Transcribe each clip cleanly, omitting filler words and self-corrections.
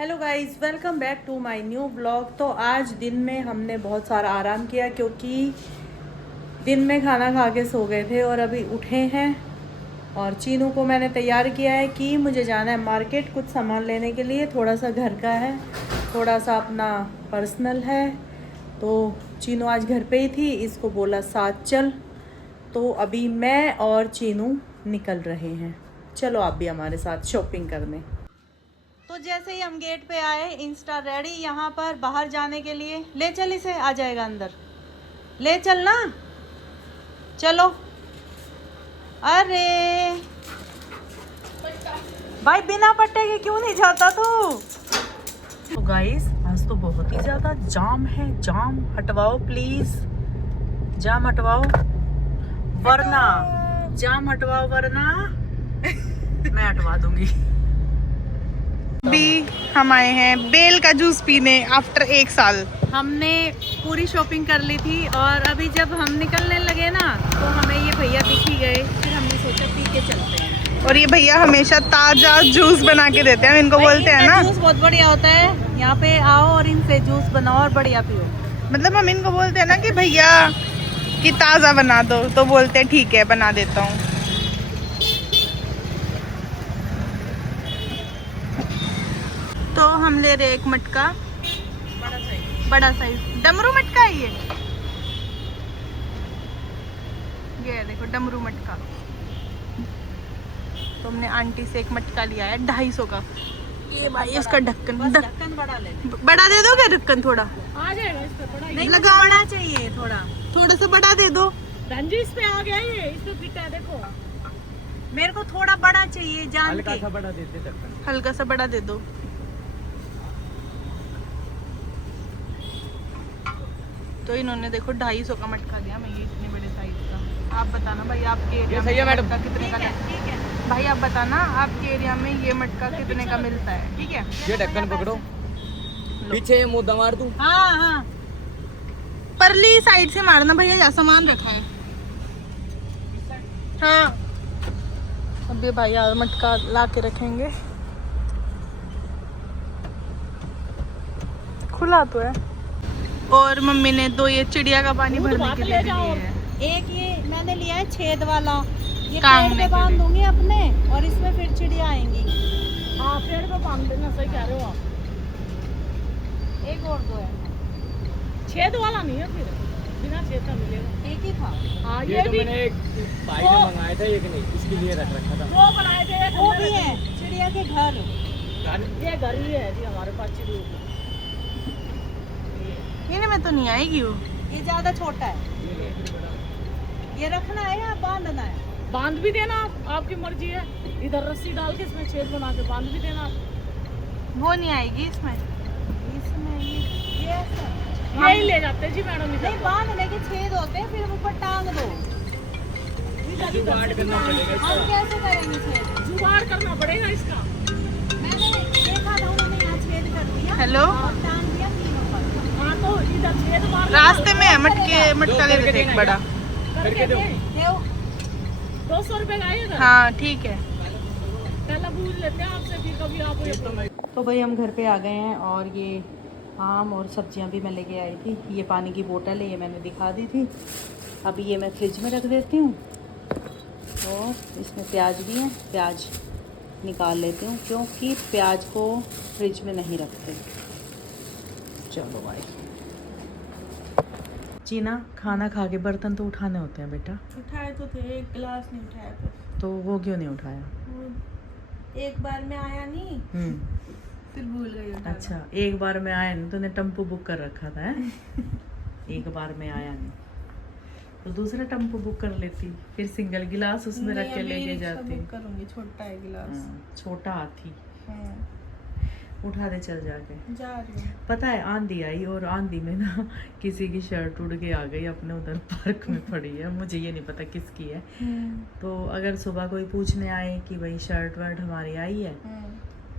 Hello guys, welcome back to my new blog. तो आज दिन में हमने बहुत सारा आराम किया क्योंकि दिन में खाना खा के सो गए थे और अभी उठे हैं। और चीनू को मैंने तैयार किया है कि मुझे जाना है मार्केट कुछ सामान लेने के लिए। थोड़ा सा घर का है, थोड़ा सा अपना पर्सनल है। तो चीनू आज घर पे ही थी, इसको बोला साथ चल। तो अभी मैं और चीनू निकल रहे हैं। चलो आप भी हमारे साथ शॉपिंग करने। तो जैसे ही हम गेट पे आए, इंस्टा रेडी यहाँ पर बाहर जाने के लिए। ले चल इसे, आ जाएगा अंदर। ले चल ना, चलो। अरे भाई बिना पट्टे के क्यों नहीं जाता तू? तो गाइस आज तो बहुत ही ज्यादा जाम है। जाम हटवाओ प्लीज, जाम हटवाओ वरना जाम हटवाओ वरना मैं हटवा दूंगी। अभी हम आए हैं बेल का जूस पीने आफ्टर 1 साल। हमने पूरी शॉपिंग कर ली थी और अभी जब हम निकलने लगे ना तो हमें ये भैया दिख ही गए। फिर हमने सोचा पी के चलते हैं। और ये भैया हमेशा ताजा जूस बना के देते हैं, हम इनको बोलते हैं ना जूस बहुत बढ़िया होता है। यहाँ पे आओ और इनसे जूस बनाओ और बढ़िया पियो। मतलब हम इनको बोलते हैं ना कि भैया कि ताजा बना दो, तो बोलते हैं ठीक है बना देता हूँ। तो हम ले रहे एक मटका, बड़ा साइज डमरू मटका है ये देखो डमरू मटका। तो हमने आंटी से एक मटका लिया है 250 का। ये भाई इसका ढक्कन बड़ा दे दो क्या? ढक्कन थोड़ा आ जाएगा इस पे, बड़ा नहीं लगा, बड़ा चाहिए थोड़ा सा बड़ा दे दो। रंजी इस पे आ गया, ये इस पे फिट है। देखो मेरे को थोड़ा बड़ा चाहिए, जान हल्का सा बड़ा दे दे ढक्कन। हल्का सा बड़ा दे दो। तो इन्होंने देखो 250 का मटका दिया, मैं ये इतने बड़े साइज का। आप बताना भाई आपके एरिया में मैडम मटका कितने का है? भाई आप बताना आपके एरिया में ये मटका कितने का मिलता है, ठीक है? ये ढक्कन पकड़ो, पीछे ये मुंह मार दूं। हाँ हाँ परली साइड से मारना भैया, जहाँ सामान रखा है। हाँ अब ये भाई यार मटका ला के रखेंगे, खुला तो है। और मम्मी ने 2 ये चिड़िया का पानी भरने के लिए भी लिए है। एक ये मैंने लिया है छेद वाला, ये टांगने पेड़ पे के बांध लिए। दूंगी अपने और इसमें फिर चिड़िया आएंगी। हाँ पेड़ पे बांध देना, सही कह रहे हो आप। एक और दो है, छेद वाला नहीं है, फिर बिना छेद का मिलेगा। एक ही था। हाँ ये तो मैंने एक भाई ने मंगाया था, एक नहीं इसके लिए रख रखा था। वो बनाए थे, वो भी है चिड़िया के घर। ये घर ही है जी हमारे पास चिड़िया। इन्हें में तो नहीं आएगी वो, ये ज्यादा छोटा है। ये रखना है या बांधना है? बांध भी देना आप, आपकी मर्जी है। इधर रस्सी डाल के इसमें छेद बना के बांध भी देना आप। वो नहीं आएगी इसमें। ये ऐसा यही ले जाते हैं जी मैडम। नहीं बांधने के छेद होते हैं, फिर ऊपर टांग दो। जुगाड़ करना पड़ेगा इसका। हम कैसे करेंगे छेद? जुगाड़ करना पड़ेगा इसका। मैंने देखा था उन्होंने यहाँ छेद कर दिया। हेलो और टांग दिया तीनों पर। हाँ तो इधर छेद मार रास्ते में है मटका ले लेते एक बड़ा। करके दो। 200 रुपए का आएगा। हाँ ठीक है। पहले पूछ लेते हैं आपसे, फिर कभी आप। तो भाई हम घर पे आ गए हैं और ये आम और सब्जियां भी मैं लेके आई थी। ये पानी की बोतल है, ये मैंने दिखा दी थी। अभी ये मैं फ्रिज में रख देती हूँ। और इसमें प्याज भी है, प्याज निकाल लेती हूँ क्योंकि प्याज को फ्रिज में नहीं रखते। चलो भाई। चीना खाना खा के बर्तन तो उठाने होते हैं बेटा। उठाए तो थे, एक गिलास नहीं उठाया तो वो क्यों नहीं उठाया? एक बार में आया नहीं, फिर भूल गई उठाना। अच्छा एक बार में आया नहीं, तूने टेम्पो बुक कर रखा था है? एक बार में आया नहीं तो दूसरा टेम्पो बुक कर लेती, फिर सिंगल गिलास उसमें रख के लेके जाती। करूंगी, छोटा है गिलास। छोटा हाथी। हाँ, उठा दे चल जाके। जा रही हूँ। पता है आंधी आई और आंधी में ना किसी की शर्ट उड़ के आ गई, अपने उधर पार्क में पड़ी है। मुझे ये नहीं पता किसकी है। तो अगर सुबह कोई पूछने आए कि भाई शर्ट वर्ट हमारी आई है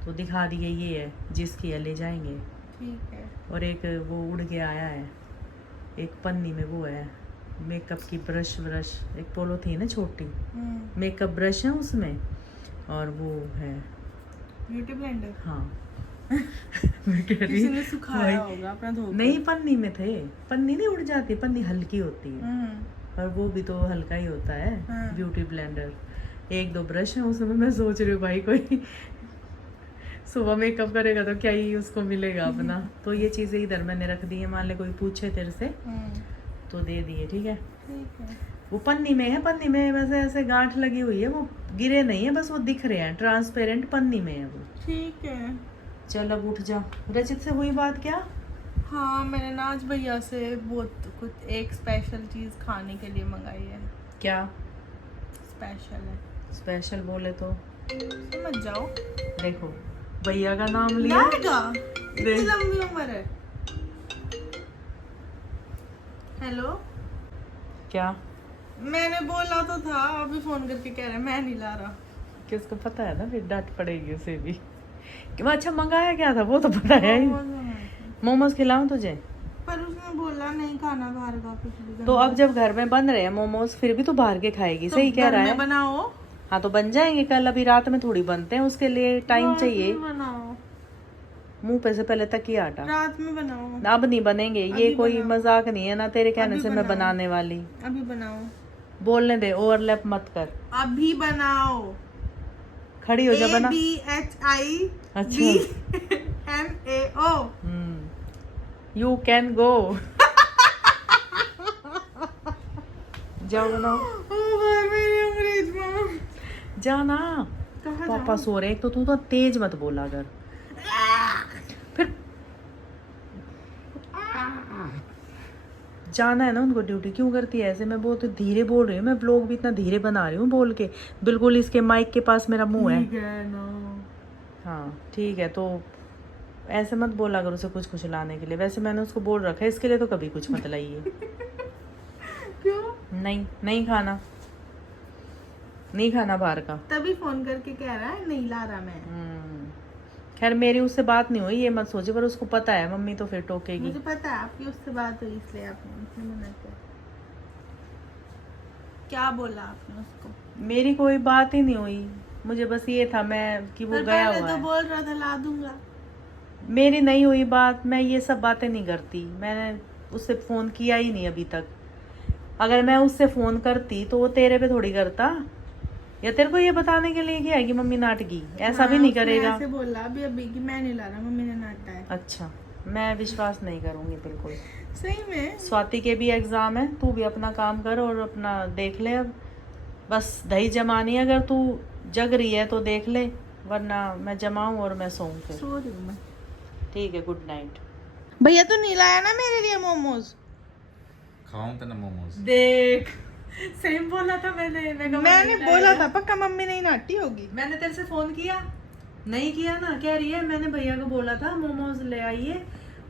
तो दिखा दिए ये है, जिसकी है ले जाएंगे। ठीक है। और एक वो उड़ के आया है, एक पन्नी में वो है मेकअप की ब्रश एक पोलो थी ना छोटी, मेकअप ब्रश है उसमें, और वो है ब्यूटी ब्लेंडर। हाँ मैं कह रही किसी ने सुखाया भाई, होगा अपना धो के। नहीं पन्नी में थे, पन्नी नहीं उड़ जाती, पन्नी हल्की होती है हम्म, और वो भी तो हल्का ही होता है। हाँ। ब्यूटी ब्लेंडर, एक दो ब्रश है उसमें। मैं सोच रही हूँ भाई कोई सुबह मेकअप करेगा तो क्या ही उसको मिलेगा अपना। तो ये चीज़ें इधर मैंने रख दी है, मान ले कोई पूछे तेरे से तो दे दिए, ठीक है। ठीक है। वो पन्नी में है, पन्नी में वैसे ऐसे गांठ लगी हुई है, वो गिरे नहीं है, बस वो दिख रहे हैं, ट्रांसपेरेंट पन्नी में है वो। ठीक है। चल अब उठ जा। रचित से हुई बात क्या? हाँ, मैंने ना आज भैया से बहुत कुछ एक स्पेशल चीज़ खाने के लिए मंगाई है। क्या स्पेशल है, स्पेशल बोले तो समझ जाओ। देखो, भैया का नाम लिया। लाएगा, इतनी लंबी उम्र है। हेलो, क्या? मैंने बोला तो था, अभी फोन करके कह रहे हैं मैं नहीं ला रहा। कि उसको पता है ना, फिर डांट पड़ेगी उसे भी कि मैं अच्छा मंगाया क्या था, वो तो पता है ही। मोमोज मंगाए थे। मोमोज खिलाऊं तुझे? पर उसने बोला नहीं खाना बाहर का कुछ भी। तो अब जब घर में बन रहे हैं मोमोज, फिर भी तो बाहर के खाएगी। तो सही कह घर रहा में है। बनाओ। हाँ तो बन जाएंगे कल, अभी रात में थोड़ी बनते हैं, उसके लिए टाइम चाहिए। बनाओ, मुंह पे से पहले तकिया हटा। रात में बनाओ। अब नहीं बनेंगे, ये अभी कोई बनाओ। मजाक नहीं है ना, तेरे कहने अभी से मैं बनाओ। बनाने वाली। अभी बनाओ, बोलने दे, ओवरलैप मत कर। अभी बनाओ। खड़ी हो जा, बना। ABHIDMAO। You can go. जाओ बनाओ, मेरी अंग्रेज मॉम। जाना। कहाँ पापा जाऊँ? सो रहे हैं, एक तो तू तो तेज मत बोला कर। फिर जाना है ना उनको ड्यूटी, क्यों करती है ऐसे? मैं बहुत धीरे बोल रही हूँ, मैं ब्लॉग भी इतना धीरे बना रही हूँ बोल के, बिल्कुल इसके माइक के पास मेरा मुंह है। ठीक है ना। हाँ ठीक है, तो ऐसे मत बोला अगर उसे कुछ कुछ लाने के लिए। वैसे मैंने उसको बोल रखा है, इसके लिए तो कभी कुछ मत लाइए। क्यों? नहीं खाना, नहीं खाना बाहर का। तभी फोन करके कह रहा है नहीं ला रहा मैं। खैर मेरी उससे बात नहीं हुई, ये मत सोचे, पर उसको पता है, मम्मी तो फिर टोकेगी। मुझे पता है आपकी उससे बात हुई, इसलिए आपने उनसे मना किया। क्या बोला आपने उसको? मेरी कोई बात ही नहीं हुई, मुझे बस ये था मैं कि वो पर गया पहले हुआ तो है। बोल रहा था ला दूंगा। मेरी नहीं हुई बात, मैं ये सब बातें नहीं करती। मैंने उससे फ़ोन किया ही नहीं अभी तक। अगर मैं उससे फ़ोन करती तो वो तेरे पे थोड़ी करता, या तेरे को ये बताने के लिए कि आएगी मम्मी नाटकी, ऐसा भी हाँ, नहीं उसने करेगा। ऐसे बोला अभी अभी कि मैं नहीं ला रहा, मम्मी ने नाटा है। अच्छा, मैं विश्वास नहीं करूँगी बिल्कुल। सही में। स्वाति के भी एग्ज़ाम है, तू भी अपना काम कर और अपना देख ले। अब बस दही जमानी है, अगर तू जग रही है तो देख ले, वरना मैं जमाऊँ और मैं सोऊं फिर। सो रही हूँ मैं। ठीक है, गुड नाइट। भैया तू नहीं लाया ना मेरे लिए मोमोज? खाऊं तो ना मोमोज। देख, सेम बोला था मैंने बोला था पक्का मम्मी नहीं नाटी होगी। मैंने तेरे से फोन किया नहीं किया ना, कह रही है मैंने भैया को बोला था मोमोज ले आइए,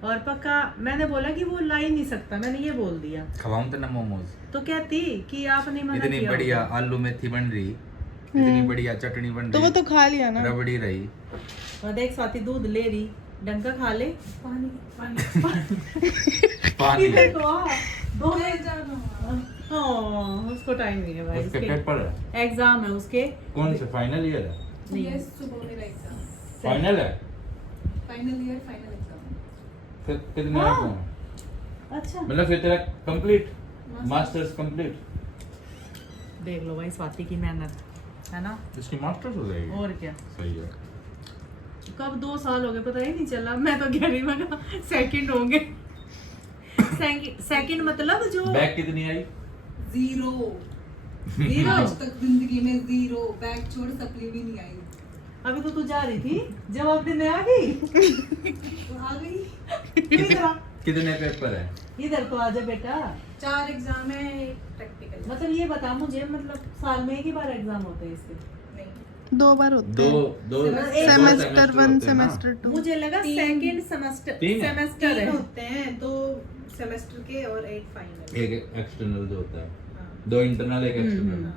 और पक्का मैंने बोला कि वो ला ही नहीं सकता, मैंने ये बोल दिया। खवाऊं तो ना मोमोज। तो कहती कि आपने मना इतनी किया बढ़िया होगा। आलू मेथी बन रही, इतनी बढ़िया चटनी बन तो वो रही, तो खा लिया ना। रबड़ी रही। और देख स्वाति दूध ले रही, डंका खा ले। पानी पानी इधर को आ, दो हाँ, उसको टाइम नहीं है भाई, उसके उसके पेपर है। एग्जाम है उसके। कौन से फाइनल ईयर है? नहीं, सुबह मेरा एग्जाम, फाइनल है। Final year final exam. फिर कितने हाँ। रैंक में? अच्छा मतलब फिर तेरा कंप्लीट मास्टर्स कंप्लीट। देख लो भाई स्वाति की मेहनत है ना, इसकी मास्टर्स हो जाएगी। और क्या। सही है। कब 2 साल हो गए पता ही नहीं चला। मैं तो कह रही मैं सेकंड होंगे। सेकंड मतलब जो बैक कितनी आई? Zero zero. आज तक जिंदगी में जीरो, बैग छोड़ सप्ली भी नहीं आई। अभी तो तू जा रही थी, जवाब देने आ गई। तो आ गई। इधर आ, कितने पेपर है? इधर तो आजा बेटा। 4 एग्जाम है, एक प्रैक्टिकल। मतलब ये बता मुझे, मतलब साल में एक ही बार एग्जाम होते हैं इसके? नहीं, 2 बार होते दो हैं। दो सेमेस्टर 1 होते हैं ना? सेमेस्टर 2। मुझे लगा सेकंड सेमेस्टर तीन है। सेमेस्टर है। होते हैं 2 सेमेस्टर के और 8 फाइनल। एक एक्सटर्नल जो होता है, 2 इंटरनल एक एक्सटर्नल।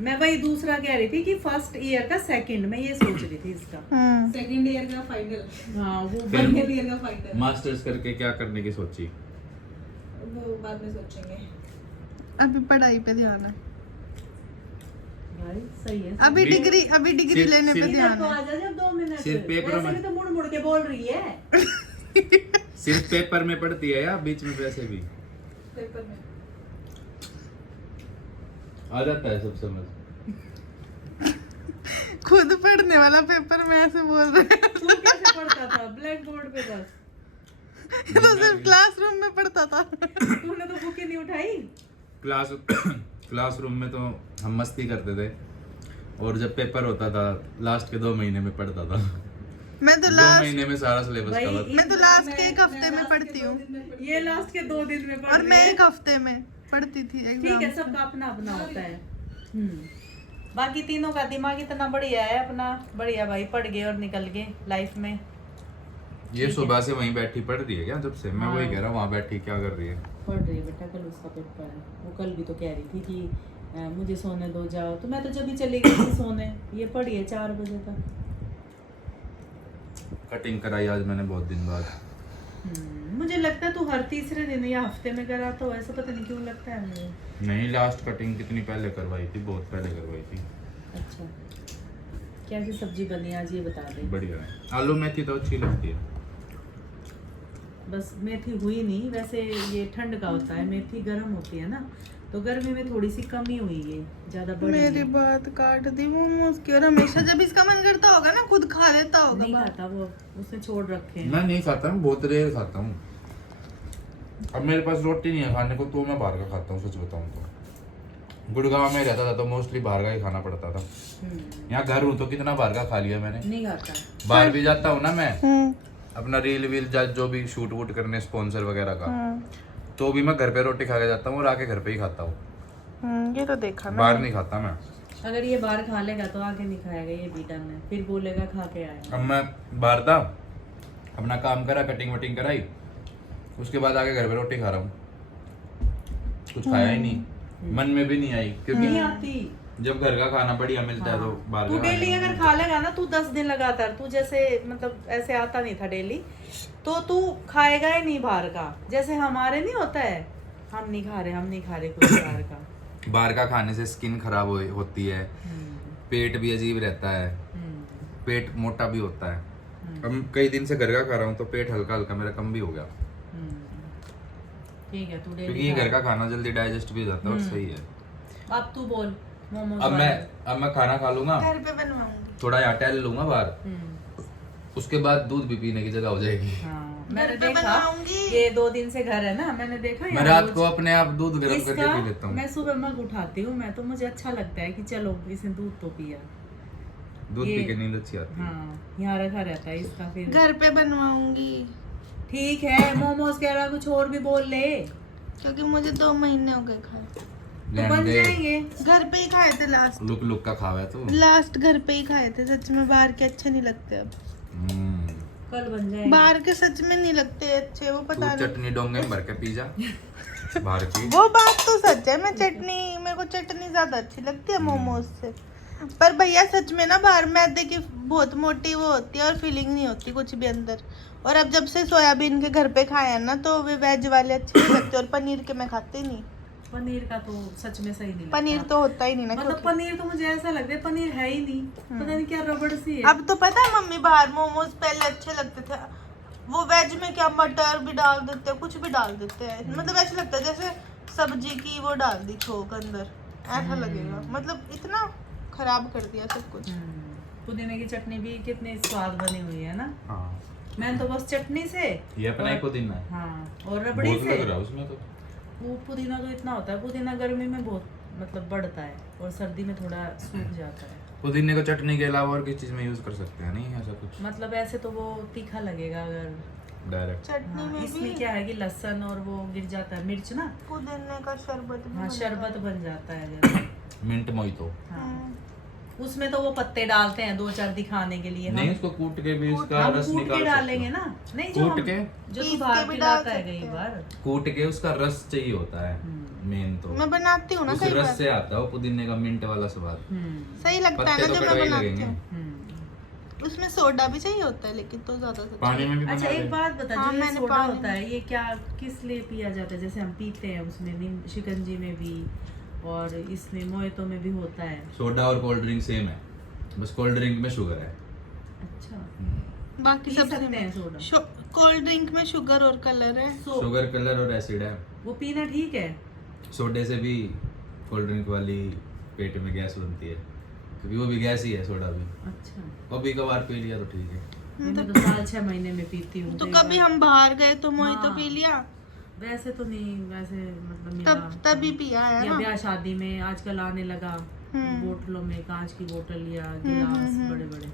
मैं वही दूसरा कह रही थी कि फर्स्ट ईयर का सेकंड, मैं ये सोच रही थी इसका। सेकंड ईयर का फाइनल, हाँ वो फिर- फाइनल ईयर का फाइनल, मास्टर्स करके क्या करने की सोची? वो बाद में सोचेंगे। अभी पढ़ाई पे ध्यान है। भाई सही है। अभी डिग्री सिर्फ- लेने पे सिर्फ- ध्यान तो है। आ जा जब 2 मिनट। सिर्फ पेपर वैसे में- भी तो मुड़ मुड़ के बोल रही है। सिर्फ पेपर में पढ़ती है या बीच में वैसे भी पेपर में आ जाता है सब समझ। खुद पढ़ने वाला पेपर में ऐसे बोल रहे हैं। तू कैसे पढ़ता था? ब्लैक बोर्ड पे बस। ये तो सिर्फ क्लासरूम में पढ़ता था। तूने तो बुक ही नहीं उठाई। क्लासरूम में तो हम मस्ती करते थे और जब पेपर होता था लास्ट के 2 महीने में पढ़ता था। मैं तो 2 लास्ट महीने में सारा सिलेबस भाई, कवर। मैं तो लास्ट के 1 हफ्ते में पढ़ती हूँ ये लास्ट के 2 दिन में पढ़ और रही मैं है। 1 हफ्ते में पढ़ती थी ठीक एग्जाम। है, सबका अपना अपना होता है। बाकी तीनों का दिमाग इतना बढ़िया है अपना, बढ़िया भाई, पढ़ गए और निकल गए लाइफ में। ये सुबह से वहीं बैठी पढ़ रही है क्या? जब से मैं वही कह रहा हूँ, वहाँ बैठी क्या कर रही है? पढ़ रही है बेटा, कल उसका पेपर है। वो कल भी तो कह रही थी कि मुझे सोने दो जाओ, तो मैं तो जब भी चली गई थी सोने। ये पढ़ी है 4 बजे तक। कटिंग कराई आज मैंने बहुत दिन बाद। मुझे लगता है तू हर तीसरे दिन या हफ्ते में कराता हो, ऐसा पता नहीं क्यों लगता है मुझे। नहीं, लास्ट कटिंग कितनी पहले करवाई थी, बहुत पहले करवाई थी। अच्छा, कैसी सब्जी बनी आज ये बता दे। बढ़िया है। आलू मेथी तो अच्छी लगती है। बस मेथी हुई नहीं, वैसे ये ठंड का होता है, मेथी गर्म होती है ना, तो गर्मी में थोड़ी सी कमी हुई है, ज्यादा बढ़ी मेरी नहीं। बात काट दी मोमोज की। और हमेशा जब इसका मन करता होगा ना खुद खा लेता होगा नहीं बाहर। खाता वो, उसने छोड़ रखे हैं। मैं नहीं खाता हूँ, बहुत रेयर खाता हूँ। अब मेरे पास रोटी नहीं है खाने को तो मैं बाहर का खाता हूँ, सच बताऊँ तो। गुड़गांव में रहता था तो मोस्टली बाहर का ही खाना पड़ता था। यहाँ घर हूँ तो कितना बाहर का खा लिया मैंने। नहीं खाता। बाहर भी जाता हूँ ना मैं, अपना रील वील जो भी शूट वूट करने स्पॉन्सर वगैरह का, तो भी मैं घर पे रोटी खा के जाता हूँ और आके घर पे ही खाता हूँ। ये तो देखा मैं। बाहर नहीं खाता मैं। अगर ये बाहर खा लेगा तो आके नहीं खाएगा, ये भी डन है, फिर बोलेगा खा के आया। अब मैं बाहर था, अपना काम करा, कटिंग वटिंग कराई, उसके बाद आके घर पे रोटी खा रहा हूँ। कुछ खाया ही नहीं, मन में भी नहीं आई, नहीं क्योंकि आती। जब घर का खाना बढ़िया मिलता है तो बाहर तू का डेली खाना अगर खा लेगा ना, तू 10 दिन लगातार, तू जैसे मतलब ऐसे आता नहीं था डेली, तो तू खाएगा ही नहीं बाहर का। जैसे हमारे नहीं होता है, हम नहीं खा रहे कुछ बाहर का। बाहर का खाने से स्किन खराब होती है, पेट भी अजीब रहता है, पेट मोटा भी होता है। अब कई दिन से घर का खा रहा हूँ तो पेट हल्का हल्का मेरा कम भी हो गया, ठीक है, तू क्योंकि डेली ये घर का खाना जल्दी डाइजेस्ट भी हो जाता है और सही है। अब तू बोल मोमोज। अब मैं खाना खा लूंगा, घर पे बनवाऊंगी। थोड़ा यहाँ टहल लूंगा बाहर, उसके बाद दूध भी पीने की जगह हो जाएगी। हाँ, मैंने घर पे देखा बनवाऊंगी। ये 2 दिन से घर है ना, मैंने देखा मैं यहाँ रात रोज को अपने आप दूध गर्म करके इसका, पी लेता हूँ। मैं सुबह मग उठाती हूँ, मैं तो मुझे अच्छा लगता है कि चलो इसने दूध तो पिया। दूध ये- पी के नींद अच्छी आती है। हाँ, यहाँ रखा रहता है इसका। फिर घर पे बनवाऊंगी ठीक है, मोमोज कह रहा, कुछ और भी बोल ले, क्योंकि मुझे 2 महीने हो गए खाए। तो बन जाएंगे। घर पे ही खाए थे लास्ट। लुक लुक का खावा है तू। लास्ट घर पे ही खाए थे, सच में बाहर के अच्छे नहीं लगते अब। हम्म। कल बन जाएंगे। बाहर के सच में नहीं लगते अच्छे, वो तू पता नहीं। चटनी डोंगे में भर के पी जा बाहर की। वो बात तो सच है, मैं चटनी, मेरे को चटनी ज्यादा अच्छी लगती है मोमोज से। पर भैया सच में ना बाहर मैदे की बहुत मोटी वो होती है और फीलिंग नहीं होती कुछ भी अंदर। और अब जब से सोयाबीन के घर पे खाए हैं ना, तो वे वेज वाले अच्छे नहीं लगते, और पनीर के मैं खाती नहीं। पनीर का तो सच में सही नहीं लगता। पनीर तो होता ही नहीं ना, मतलब क्योंकि पनीर तो मुझे ऐसा लगता है पनीर है ही नहीं, पता नहीं क्या रबड़ सी है। अब तो पता है मम्मी बाहर मोमोज पहले अच्छे लगते थे, वो वेज में क्या मटर भी डाल देते हैं, कुछ भी डाल देते हैं, मतलब ऐसा लगता है जैसे सब्जी की वो डाल दी छोक अंदर, ऐसा लगेगा। मतलब इतना खराब कर दिया सब कुछ। पुदीने की चटनी भी कितनी स्वाद बनी हुई है ना। हाँ, मैं तो बस चटनी से, ये अपना ही पुदीना है। हाँ, और रबड़ी बहुत से। लग रहा है उसमें तो। वो पुदीना तो इतना होता है, पुदीना गर्मी में बहुत मतलब बढ़ता है और सर्दी में थोड़ा सूख जाता है। पुदीने को चटनी के अलावा और किस चीज में यूज कर सकते हैं? नहीं ऐसा कुछ मतलब ऐसे तो वो तीखा लगेगा अगर डायरेक्ट। चटनी हाँ, में इसमें भी क्या है कि लहसुन और वो गिर जाता है, मिर्च ना, पुदीने का शरबत भी हाँ, बनता शरबत बन जाता है जैसे। Mint mojito. हाँ, उसमें तो वो पत्ते डालते हैं 2-4 दिखाने के लिए। नहीं, हम उसको कूट के भी उसका हम रस कूट निकाल के सकते डालेंगे हो। ना, नहीं जो कूट हम- के? जो पीस तू के बाहर भी पिलाता डाल है कई सकते हैं। बार। कूट के उसका रस चाहिए होता है मेन तो। मैं बनाती हूँ ना उस कई रस बार, से आता है वो पुदीने का मिंट वाला स्वाद। सही लगता है पत्ते ना तो जब मैं कड़वे बनाती लगेंगे। हूँ। उसमें सोडा भी चाहिए होता है, लेकिन तो ज्यादा से पानी में भी अच्छा, बना एक दे। बात बता, हाँ, जो ये मैंने सोडा पानी होता है ये क्या किस लिए पिया जाता है? जैसे हम पीते हैं उसमें नीम शिकंजी में भी, और इसमें मोहितो में भी होता है। सोडा और कोल्ड ड्रिंक सेम है, बस कोल्ड ड्रिंक में शुगर है। अच्छा, बाकी पी सब सकते हैं सोडा? कोल्ड ड्रिंक में शुगर और कलर है। शुगर, कलर और एसिड है। वो पीना ठीक है? सोडे से भी कोल्ड ड्रिंक वाली पेट में गैस बनती है, क्योंकि वो भी गैस ही है सोडा भी। अच्छा, कभी कभार पी लिया तो ठीक है। मैं तो साल 6 महीने में पीती हूँ। तो कभी हम बाहर गए तो मोहितो हाँ। पी लिया, वैसे तो नहीं, वैसे मतलब मिला तभी पिया है या ना। ब्याह शादी में आजकल आने लगा बोतलों में, कांच की बोतल या गिलास बड़े बड़े।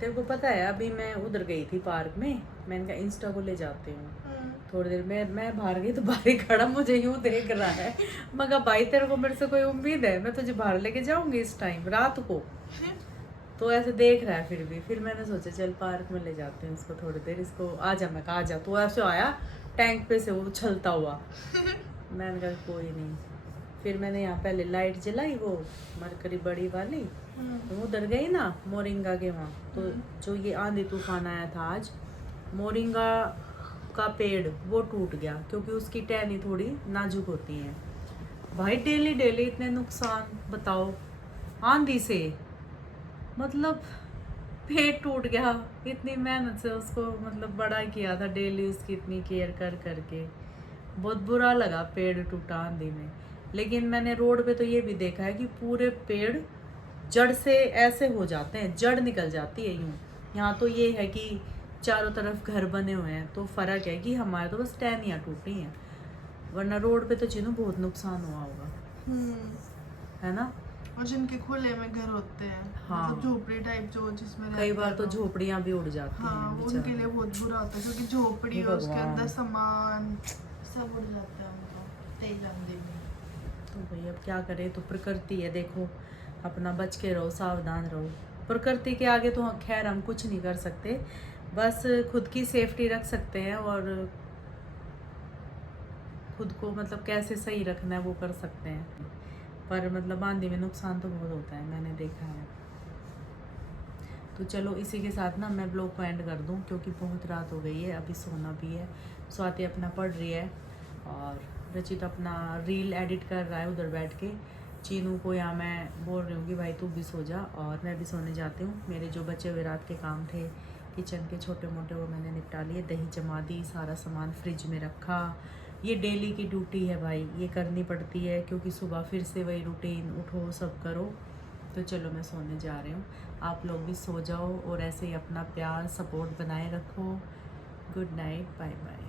तेरे को पता है अभी मैं उधर गई थी पार्क में, मैंने कहा इंस्टा को ले जाती हूँ थोड़ी देर में। मैं बाहर गई तो बाहर ही खड़ा मुझे यूं देख रहा है। मैं कहा भाई तेरे को मेरे से कोई उम्मीद है, मैं तुझे बाहर लेके जाऊंगी इस टाइम रात को? तो ऐसे देख रहा है फिर भी। फिर मैंने सोचा चल पार्क में ले जाते हैं इसको थोड़ी देर, इसको आ जा। मैं कहा आ जा, तो ऐसे आया टैंक पे से वो उछलता हुआ। मैंने कहा कोई नहीं। फिर मैंने यहाँ पहले लाइट जलाई वो मरकरी बड़ी वाली, तो उधर गई ना मोरिंगा के वहाँ। तो जो ये आंधी तूफान आया था आज, मोरिंगा का पेड़ वो टूट गया क्योंकि उसकी टहनी थोड़ी नाजुक होती है। भाई डेली डेली इतने नुकसान बताओ आंधी से, मतलब पेड़ टूट गया। इतनी मेहनत से उसको मतलब बड़ा किया था, डेली उसकी इतनी केयर कर करके। बहुत बुरा लगा पेड़ टूटा आंधी में। लेकिन मैंने रोड पे तो ये भी देखा है कि पूरे पेड़ जड़ से ऐसे हो जाते हैं, जड़ निकल जाती है यूं। यहाँ तो ये है कि चारों तरफ घर बने हुए हैं, तो फर्क है कि हमारे तो बस टहनियाँ टूटी हैं, वरना रोड पे तो चीनों बहुत नुकसान हुआ होगा, है ना। और जिनके खुले में घर होते हैं, हाँ। मतलब झोपड़ी टाइप जो जिसमें कई रहते बार हैं तो झोपड़ियाँ भी उड़ जाती हाँ, हैं वो बेचारे। उनके लिए बहुत बुरा होता है क्योंकि झोपड़ी हे है उसके भगवान। अंदर सामान सब उड़ जाता है उनका तेज आंधी में। तो भाई अब क्या करें, तो प्रकृति है, देखो अपना बच के रहो, सावधान रहो। प्रकृति के आगे तो खैर हम कुछ नहीं कर सकते, बस खुद की सेफ्टी रख सकते हैं और खुद को मतलब कैसे सही रखना है वो कर सकते हैं। पर मतलब आंधी में नुकसान तो बहुत होता है, मैंने देखा है। तो चलो इसी के साथ ना मैं ब्लॉग को एंड कर दूं क्योंकि बहुत रात हो गई है, अभी सोना भी है। स्वाति अपना पढ़ रही है और रचित अपना रील एडिट कर रहा है उधर बैठ के। चीनू को यहाँ मैं बोल रही हूँ कि भाई तू भी सो जा, और मैं भी सोने जाती हूँ। मेरे जो बचे हुए रात के काम थे किचन के छोटे मोटे वो मैंने निपटा लिए, दही जमा दी, सारा सामान फ्रिज में रखा। ये डेली की ड्यूटी है भाई, ये करनी पड़ती है क्योंकि सुबह फिर से वही रूटीन, उठो सब करो। तो चलो मैं सोने जा रही हूँ, आप लोग भी सो जाओ और ऐसे ही अपना प्यार सपोर्ट बनाए रखो। Good night, bye bye.